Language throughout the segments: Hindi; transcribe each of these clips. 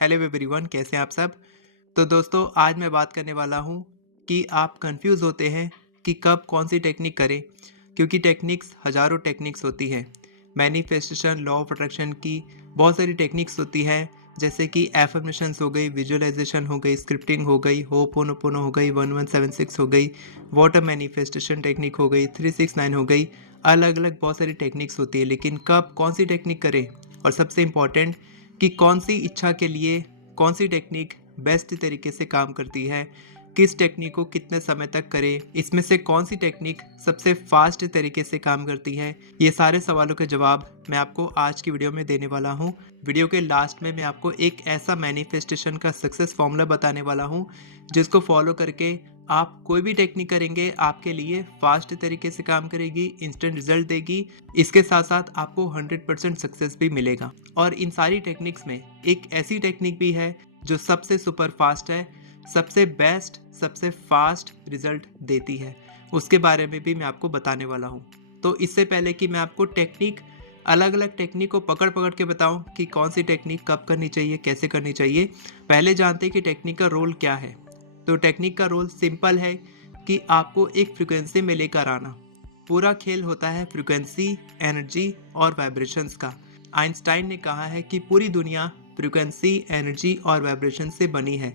हेलो एवरीवन, कैसे हैं आप सब। तो दोस्तों, आज मैं बात करने वाला हूँ कि आप कंफ्यूज होते हैं कि कब कौन सी टेक्निक करें, क्योंकि टेक्निक्स हज़ारों टेक्निक्स होती हैं। मैनिफेस्टेशन, लॉ ऑफ अट्रैक्शन की बहुत सारी टेक्निक्स होती हैं, जैसे कि एफर्मेशंस हो गई, विजुअलाइजेशन हो गई, स्क्रिप्टिंग हो गई, होपोनोपोनो हो गई, 1176 हो गई, वाटर मैनिफेस्टेशन टेक्निक हो गई, 369 हो गई। अलग अलग बहुत सारी टेक्निक्स होती है, लेकिन कब कौन सी टेक्निक करें, और सबसे इम्पॉर्टेंट कि कौन सी इच्छा के लिए कौन सी टेक्निक बेस्ट तरीके से काम करती है, किस टेक्निक को कितने समय तक करें, इसमें से कौन सी टेक्निक सबसे फास्ट तरीके से काम करती है, ये सारे सवालों के जवाब मैं आपको आज की वीडियो में देने वाला हूँ। वीडियो के लास्ट में मैं आपको एक ऐसा मैनिफेस्टेशन का सक्सेस फॉर्मूला बताने वाला हूँ, जिसको फॉलो करके आप कोई भी टेक्निक करेंगे आपके लिए फास्ट तरीके से काम करेगी, इंस्टेंट रिजल्ट देगी। इसके साथ साथ आपको 100% सक्सेस भी मिलेगा। और इन सारी टेक्निक्स में एक ऐसी टेक्निक भी है जो सबसे सुपर फास्ट है, सबसे बेस्ट, सबसे फास्ट रिजल्ट देती है। उसके बारे में भी मैं आपको बताने वाला हूँ। तो इससे पहले कि मैं आपको टेक्निक, अलग अलग टेक्निक को पकड़ पकड़ के बताऊं कि कौन सी टेक्निक कब करनी चाहिए, कैसे करनी चाहिए, पहले जानते हैं कि टेक्निक का रोल क्या है। तो टेक्निक का रोल सिंपल है कि आपको एक फ्रिक्वेंसी में लेकर आना। पूरा खेल होता है फ्रिक्वेंसी, एनर्जी और वाइब्रेशंस का। आइंस्टाइन ने कहा है कि पूरी दुनिया फ्रिक्वेंसी, एनर्जी और वाइब्रेशन से बनी है।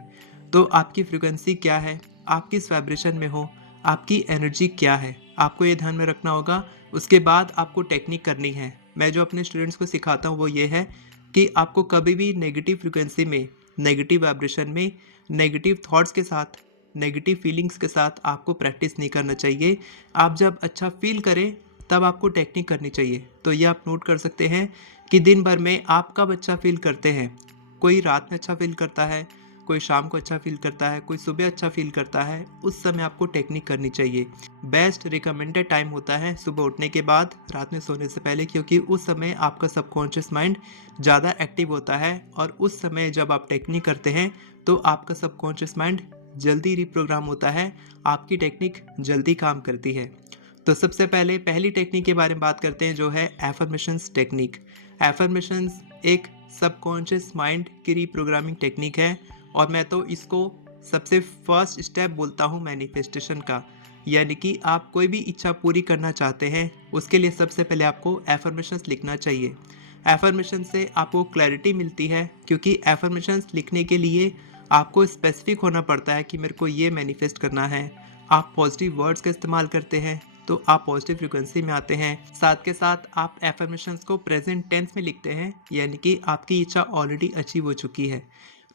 तो आपकी फ्रिक्वेंसी क्या है, आप किस वाइब्रेशन में हो, आपकी एनर्जी क्या है, आपको ये ध्यान में रखना होगा। उसके बाद आपको टेक्निक करनी है। मैं जो अपने स्टूडेंट्स को सिखाता हूँ वो ये है कि आपको कभी भी नेगेटिव फ्रिक्वेंसी में, नेगेटिव वाइब्रेशन में, नेगेटिव थॉट्स के साथ, नेगेटिव फीलिंग्स के साथ आपको प्रैक्टिस नहीं करना चाहिए। आप जब अच्छा फील करें तब आपको टेक्निक करनी चाहिए। तो ये आप नोट कर सकते हैं कि दिन भर में आप कब अच्छा फील करते हैं। कोई रात में अच्छा फील करता है, कोई शाम को अच्छा फील करता है, कोई सुबह अच्छा फील करता है, उस समय आपको टेक्निक करनी चाहिए। बेस्ट रिकमेंडेड टाइम होता है सुबह उठने के बाद, रात में सोने से पहले, क्योंकि उस समय आपका सबकॉन्शियस माइंड ज़्यादा एक्टिव होता है। और उस समय जब आप टेक्निक करते हैं तो आपका सबकॉन्शियस माइंड जल्दी रिप्रोग्राम होता है, आपकी टेक्निक जल्दी काम करती है। तो सबसे पहले पहली टेक्निक के बारे में बात करते हैं, जो है एफर्मेशंस टेक्निक। एफर्मेशंस एक सबकॉन्शियस माइंड की रिप्रोग्रामिंग टेक्निक है, और मैं तो इसको सबसे फर्स्ट स्टेप बोलता हूँ मैनिफेस्टेशन का। यानी कि आप कोई भी इच्छा पूरी करना चाहते हैं, उसके लिए सबसे पहले आपको एफर्मेशंस लिखना चाहिए। एफर्मेशन से आपको क्लैरिटी मिलती है, क्योंकि एफर्मेशंस लिखने के लिए आपको स्पेसिफिक होना पड़ता है कि मेरे को ये मैनिफेस्ट करना है। आप पॉजिटिव वर्ड्स का इस्तेमाल करते हैं तो आप पॉजिटिव फ्रिक्वेंसी में आते हैं। साथ के साथ आप एफर्मेशंस को प्रेजेंट टेंस में लिखते हैं, यानी कि आपकी इच्छा ऑलरेडी अचीव हो चुकी है।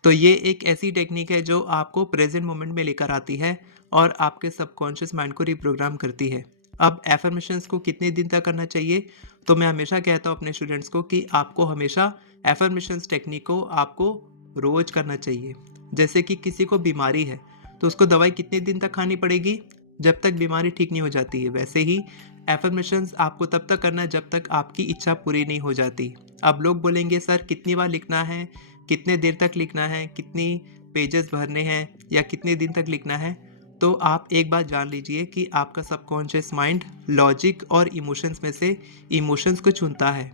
तो ये एक ऐसी टेक्निक है जो आपको प्रेजेंट मोमेंट में लेकर आती है और आपके सबकॉन्शियस माइंड को रिप्रोग्राम करती है। अब एफर्मेशंस को कितने दिन तक करना चाहिए, तो मैं हमेशा कहता हूँ अपने स्टूडेंट्स को कि आपको हमेशा एफर्मेशंस टेक्निक को आपको रोज करना चाहिए। जैसे कि किसी को बीमारी है तो उसको दवाई कितने दिन तक खानी पड़ेगी, जब तक बीमारी ठीक नहीं हो जाती है। वैसे ही एफर्मेशंस आपको तब तक करना है जब तक आपकी इच्छा पूरी नहीं हो जाती। अब लोग बोलेंगे सर कितनी बार लिखना है, कितने देर तक लिखना है, कितनी पेजेस भरने हैं, या कितने दिन तक लिखना है। तो आप एक बात जान लीजिए कि आपका सबकॉन्शियस माइंड लॉजिक और इमोशंस में से इमोशंस को चुनता है।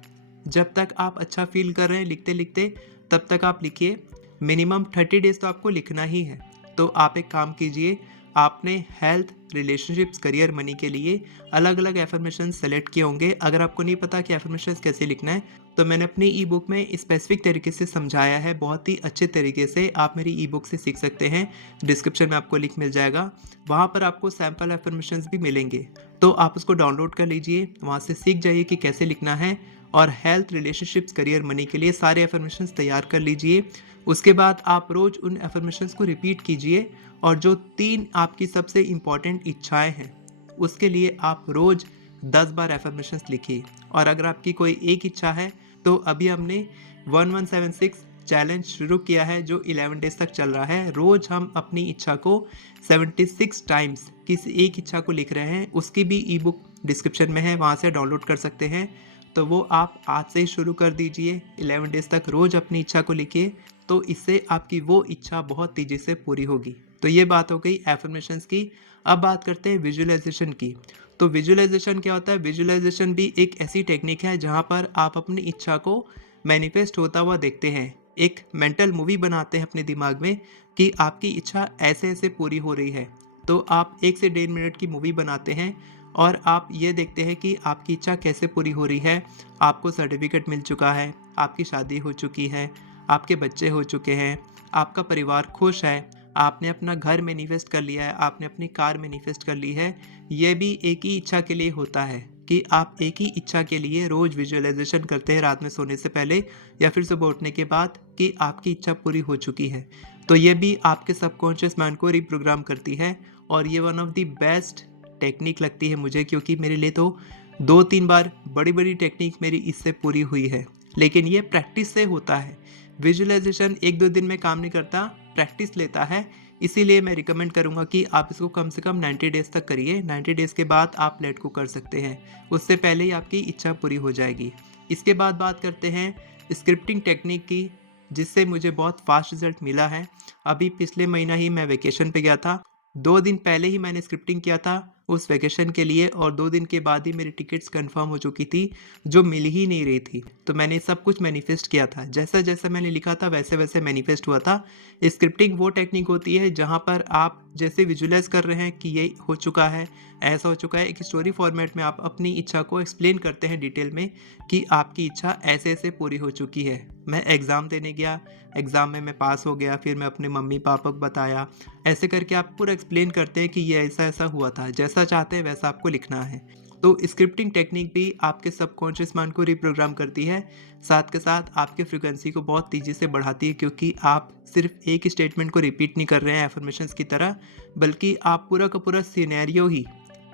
जब तक आप अच्छा फील कर रहे हैं लिखते लिखते, तब तक आप लिखिए। मिनिमम 30 डेज तो आपको लिखना ही है। तो आप एक काम कीजिए, आपने हेल्थ, रिलेशनशिप्स, करियर, मनी के लिए अलग अलग एफर्मेशन सेलेक्ट किए होंगे। अगर आपको नहीं पता कि एफर्मेशन कैसे लिखना है, तो मैंने अपनी ई बुक में स्पेसिफिक तरीके से समझाया है, बहुत ही अच्छे तरीके से। आप मेरी ई बुक से सीख सकते हैं, डिस्क्रिप्शन में आपको लिंक मिल जाएगा। वहाँ पर आपको सैम्पल एफर्मेशंस भी मिलेंगे, तो आप उसको डाउनलोड कर लीजिए, वहाँ से सीख जाइए कि कैसे लिखना है। और हेल्थ, रिलेशनशिप्स, करियर, मनी के लिए सारे एफर्मेशंस तैयार कर लीजिए। उसके बाद आप रोज़ उन एफर्मेशंस को रिपीट कीजिए, और जो 3 आपकी सबसे इम्पॉर्टेंट इच्छाएं हैं, उसके लिए आप रोज़ 10 बार एफर्मेशंस लिखिए। और अगर आपकी कोई एक इच्छा है, तो अभी हमने 1176 चैलेंज शुरू किया है, जो 11 डेज तक चल रहा है। रोज़ हम अपनी इच्छा को 76 टाइम्स किसी एक इच्छा को लिख रहे हैं। उसकी भी ई बुक डिस्क्रिप्शन में है, वहाँ से डाउनलोड कर सकते हैं। तो वो आप आज से ही शुरू कर दीजिए। 11 डेज तक रोज़ अपनी इच्छा को लिखिए, तो इससे आपकी वो इच्छा बहुत तेज़ी से पूरी होगी। तो ये बात हो गई एफर्मेशंस की। अब बात करते हैं विजुअलाइजेशन की। तो विजुअलाइजेशन क्या होता है? विजुअलाइजेशन भी एक ऐसी टेक्निक है जहाँ पर आप अपनी इच्छा को मैनिफेस्ट होता हुआ देखते हैं। एक मेंटल मूवी बनाते हैं अपने दिमाग में कि आपकी इच्छा ऐसे ऐसे पूरी हो रही है। तो आप 1 से 1.5 मिनट की मूवी बनाते हैं और आप ये देखते हैं कि आपकी इच्छा कैसे पूरी हो रही है। आपको सर्टिफिकेट मिल चुका है, आपकी शादी हो चुकी है, आपके बच्चे हो चुके हैं, आपका परिवार खुश है, आपने अपना घर मैनिफेस्ट कर लिया है, आपने अपनी कार मैनिफेस्ट कर ली है। ये भी एक ही इच्छा के लिए होता है कि आप एक ही इच्छा के लिए रोज़ विजुअलाइजेशन करते हैं रात में सोने से पहले या फिर सुबह उठने के बाद कि आपकी इच्छा पूरी हो चुकी है। तो ये भी आपके सबकॉन्शियस माइंड को रिप्रोग्राम करती है और ये one of the best technique लगती है मुझे, क्योंकि मेरे लिए तो 2-3 बार बड़ी-बड़ी टेक्निक मेरी इससे पूरी हुई है। लेकिन ये प्रैक्टिस से होता है। विजुअलाइजेशन 1-2 दिन में काम नहीं करता, प्रैक्टिस लेता है। इसीलिए मैं रिकमेंड करूँगा कि आप इसको कम से कम 90 डेज़ तक करिए। 90 डेज़ के बाद आप लेट को कर सकते हैं। उससे पहले ही आपकी इच्छा पूरी हो जाएगी। इसके बाद बात करते हैं स्क्रिप्टिंग टेक्निक की, जिससे मुझे बहुत फास्ट रिज़ल्ट मिला है। अभी पिछले महीना ही मैं वेकेशन पे गया था। 2 दिन पहले ही मैंने स्क्रिप्टिंग किया था उस वेकेशन के लिए और 2 दिन के बाद ही मेरी टिकट्स कंफर्म हो चुकी थी, जो मिल ही नहीं रही थी। तो मैंने सब कुछ मैनिफेस्ट किया था। जैसा-जैसा मैंने लिखा था वैसे-वैसे मैनिफेस्ट हुआ था। स्क्रिप्टिंग वो टेक्निक होती है जहाँ पर आप जैसे विजुअलाइज़ कर रहे हैं कि ये हो चुका है, ऐसा हो चुका है, एक स्टोरी फॉर्मेट में आप अपनी इच्छा को एक्सप्लेन करते हैं डिटेल में कि आपकी इच्छा ऐसे-ऐसे पूरी हो चुकी है। मैं एग्ज़ाम देने गया, एग्ज़ाम में मैं पास हो गया, फिर मैं अपने मम्मी-पापा को बताया। ऐसे करके आप पूरा एक्सप्लेन करते हैं कि ये ऐसा-ऐसा हुआ था, जैसा चाहते हैं वैसा आपको लिखना है। तो स्क्रिप्टिंग टेक्निक भी आपके सबकॉन्शियस माइंड को रिप्रोग्राम करती है, साथ के साथ आपके फ्रीक्वेंसी को बहुत तेज़ी से बढ़ाती है, क्योंकि आप सिर्फ एक ही स्टेटमेंट को रिपीट नहीं कर रहे हैं एफर्मेशंस की तरह, बल्कि आप पूरा का पूरा सिनेरियो ही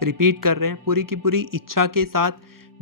रिपीट कर रहे हैं, पूरी की पूरी इच्छा के साथ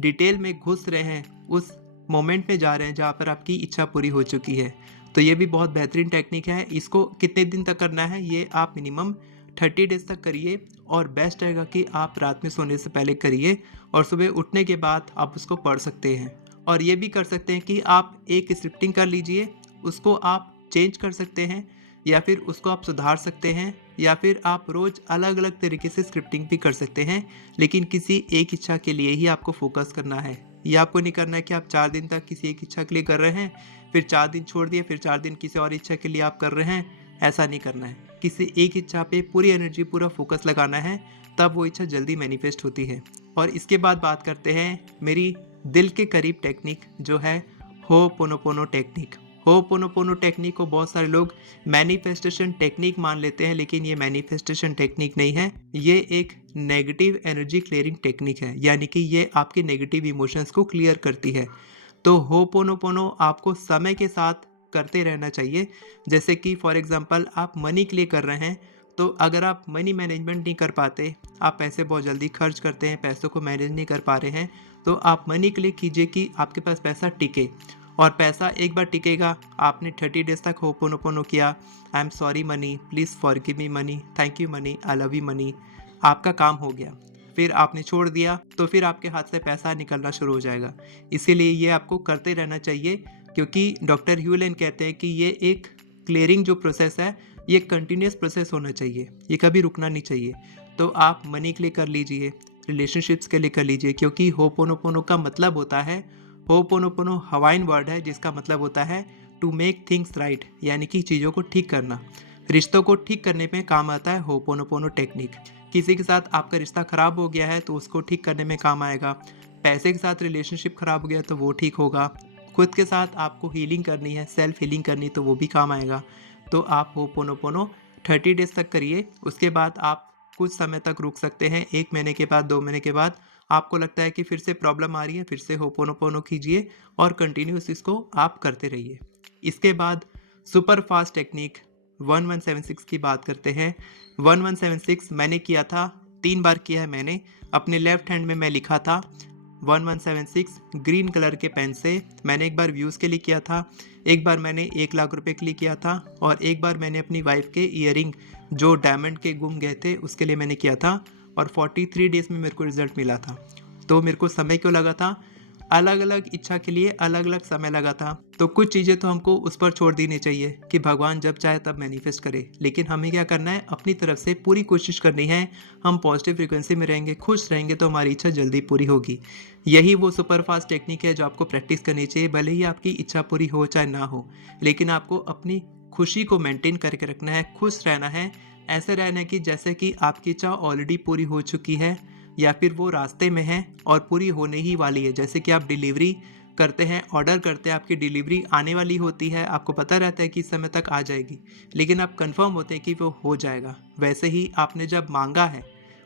डिटेल में घुस रहे हैं, उस मोमेंट में जा रहे हैं जहाँ पर आपकी इच्छा पूरी हो चुकी है। तो ये भी बहुत बेहतरीन टेक्निक है। इसको कितने दिन तक करना है, ये आप मिनिमम 30 डेज़ तक करिए और बेस्ट रहेगा कि आप रात में सोने से पहले करिए और सुबह उठने के बाद आप उसको पढ़ सकते हैं। और ये भी कर सकते हैं कि आप एक स्क्रिप्टिंग कर लीजिए, उसको आप चेंज कर सकते हैं या फिर उसको आप सुधार सकते हैं या फिर आप रोज़ अलग-अलग तरीके से स्क्रिप्टिंग भी कर सकते हैं, लेकिन किसी एक इच्छा के लिए ही आपको फ़ोकस करना है। ये आपको नहीं करना है कि आप 4 दिन तक किसी एक इच्छा के लिए कर रहे हैं, फिर 4 दिन छोड़ दिए, फिर 4 दिन किसी और इच्छा के लिए आप कर रहे हैं, ऐसा नहीं करना है। किसी एक इच्छा पे पूरी एनर्जी, पूरा फ़ोकस लगाना है, तब वो इच्छा जल्दी मैनिफेस्ट होती है। और इसके बाद बात करते हैं मेरी दिल के करीब टेक्निक, जो है हो'पोनोपोनो टेक्निक। हो'पोनोपोनो टेक्निक को बहुत सारे लोग मैनिफेस्टेशन टेक्निक मान लेते हैं, लेकिन ये मैनिफेस्टेशन टेक्निक नहीं है। ये एक नेगेटिव एनर्जी क्लियरिंग टेक्निक है, यानी कि ये आपके नेगेटिव इमोशंस को क्लियर करती है। तो हो'पोनोपोनो आपको समय के साथ करते रहना चाहिए। जैसे कि फॉर एग्जांपल आप मनी के लिए कर रहे हैं, तो अगर आप मनी मैनेजमेंट नहीं कर पाते, आप पैसे बहुत जल्दी खर्च करते हैं, पैसों को मैनेज नहीं कर पा रहे हैं, तो आप मनी के लिए कीजिए कि आपके पास पैसा टिके। और पैसा एक बार टिकेगा, आपने 30 डेज़ तक हो'पोनोपोनो किया, I am sorry money, please forgive me money, thank you money, I love you money, आपका काम हो गया। फिर आपने छोड़ दिया, तो फिर आपके हाथ से पैसा निकलना शुरू हो जाएगा। इसीलिए ये आपको करते रहना चाहिए, क्योंकि डॉक्टर ह्यूलेन कहते हैं कि ये एक क्लियरिंग जो प्रोसेस है, ये कंटिन्यूअस प्रोसेस होना चाहिए, ये कभी रुकना नहीं चाहिए। तो आप मनी के लिए कर लीजिए, रिलेशनशिप्स के लिए कर लीजिए, क्योंकि हो'पोनोपोनो का मतलब होता है, हो'पोनोपोनो हवाइन वर्ड है जिसका मतलब होता है टू मेक थिंग्स राइट, यानी कि चीज़ों को ठीक करना। रिश्तों को ठीक करने में काम आता है हो'पोनोपोनो टेक्निक। किसी के साथ आपका रिश्ता ख़राब हो गया है तो उसको ठीक करने में काम आएगा। पैसे के साथ रिलेशनशिप ख़राब हो गया तो वो ठीक होगा। खुद के साथ आपको हीलिंग करनी है, सेल्फ हीलिंग करनी, तो वो भी काम आएगा। तो आप हो'पोनोपोनो 30 डेज़ तक करिए, उसके बाद आप कुछ समय तक रुक सकते हैं। 1 महीने के बाद, 2 महीने के बाद आपको लगता है कि फिर से प्रॉब्लम आ रही है, फिर से हो'पोनोपोनो कीजिए और कंटिन्यूअस इसको आप करते रहिए। इसके बाद सुपर फास्ट टेक्निक 1176 की बात करते हैं। 1176 मैंने किया था, 3 बार किया है मैंने। अपने लेफ्ट हैंड में मैं लिखा था 1176 ग्रीन कलर के पेन से। मैंने एक बार व्यूज़ के लिए किया था, एक बार मैंने 1 लाख रुपए के लिए किया था और एक बार मैंने अपनी वाइफ के ईयरिंग जो डायमंड के गुम गए थे उसके लिए मैंने किया था और 43 डेज़ में मेरे को रिज़ल्ट मिला था। तो मेरे को समय क्यों लगा था? अलग अलग इच्छा के लिए अलग अलग समय लगा था। तो कुछ चीज़ें तो हमको उस पर छोड़ देनी चाहिए कि भगवान जब चाहे तब मैनिफेस्ट करे, लेकिन हमें क्या करना है, अपनी तरफ से पूरी कोशिश करनी है। हम पॉजिटिव फ्रिक्वेंसी में रहेंगे, खुश रहेंगे, तो हमारी इच्छा जल्दी पूरी होगी। यही वो सुपर फास्ट टेक्निक है जो आपको प्रैक्टिस करनी चाहिए। भले ही आपकी इच्छा पूरी हो चाहे ना हो, लेकिन आपको अपनी खुशी को मेंटेन करके रखना है, खुश रहना है। ऐसे रहना है कि जैसे कि आपकी इच्छा ऑलरेडी पूरी हो चुकी है या फिर वो रास्ते में है और पूरी होने ही वाली है। जैसे कि आप डिलीवरी करते हैं, ऑर्डर करते हैं, आपकी डिलीवरी आने वाली होती है, आपको पता रहता है कि इस समय तक आ जाएगी, लेकिन आप कंफर्म होते हैं कि वो हो जाएगा। वैसे ही आपने जब मांगा है,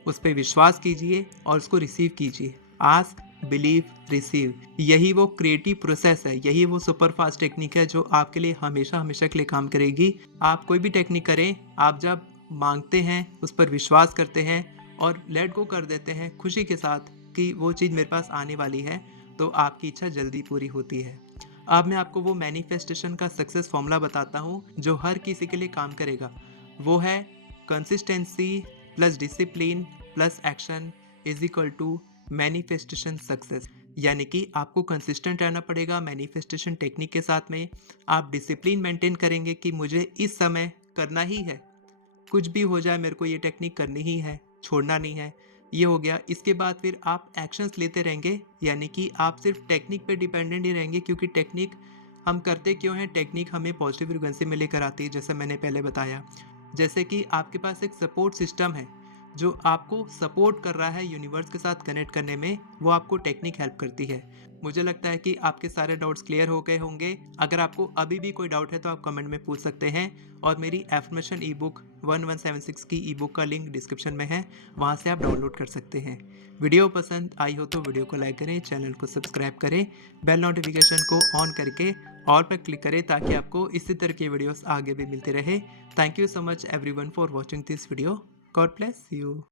उस पर विश्वास कीजिए और उसको रिसीव कीजिए। आस्क, बिलीव, रिसीव, यही वो क्रिएटिव प्रोसेस है, यही वो सुपर फास्ट टेक्निक है जो आपके लिए हमेशा हमेशा के लिए काम करेगी। आप कोई भी टेक्निक करें, आप जब मांगते हैं, उस पर विश्वास करते हैं और लेट गो कर देते हैं खुशी के साथ कि वो चीज़ मेरे पास आने वाली है, तो आपकी इच्छा जल्दी पूरी होती है। अब मैं आपको वो मैनिफेस्टेशन का सक्सेस फॉर्मूला बताता हूँ जो हर किसी के लिए काम करेगा। वो है consistency plus discipline plus action is equal to manifestation success. यानी कि आपको कंसिस्टेंट रहना पड़ेगा मैनिफेस्टेशन टेक्निक के साथ में। आप डिसिप्लिन मेंटेन करेंगे कि मुझे इस समय करना ही है, कुछ भी हो जाए मेरे को ये टेक्निक करनी ही है, छोड़ना नहीं है। ये हो गया। इसके बाद फिर आप एक्शंस लेते रहेंगे, यानी कि आप सिर्फ टेक्निक पे डिपेंडेंट ही रहेंगे, क्योंकि टेक्निक हम करते क्यों हैं, टेक्निक हमें पॉजिटिव फ्रिक्वेंसी में लेकर आती है, जैसे मैंने पहले बताया। जैसे कि आपके पास एक सपोर्ट सिस्टम है जो आपको सपोर्ट कर रहा है यूनिवर्स के साथ कनेक्ट करने में, वो आपको टेक्निक हेल्प करती है। मुझे लगता है कि आपके सारे डाउट्स क्लियर हो गए होंगे। अगर आपको अभी भी कोई डाउट है तो आप कमेंट में पूछ सकते हैं, और मेरी एफर्मेशन ई बुक 1176 की ई बुक का लिंक डिस्क्रिप्शन में है, वहाँ से आप डाउनलोड कर सकते हैं। वीडियो पसंद आई हो तो वीडियो को लाइक करें, चैनल को सब्सक्राइब करें, बेल नोटिफिकेशन को ऑन करके ऑल पर क्लिक करें ताकि आपको इसी तरह की वीडियोस आगे भी मिलती रहे। Thank you so much everyone for watching this video. God bless you.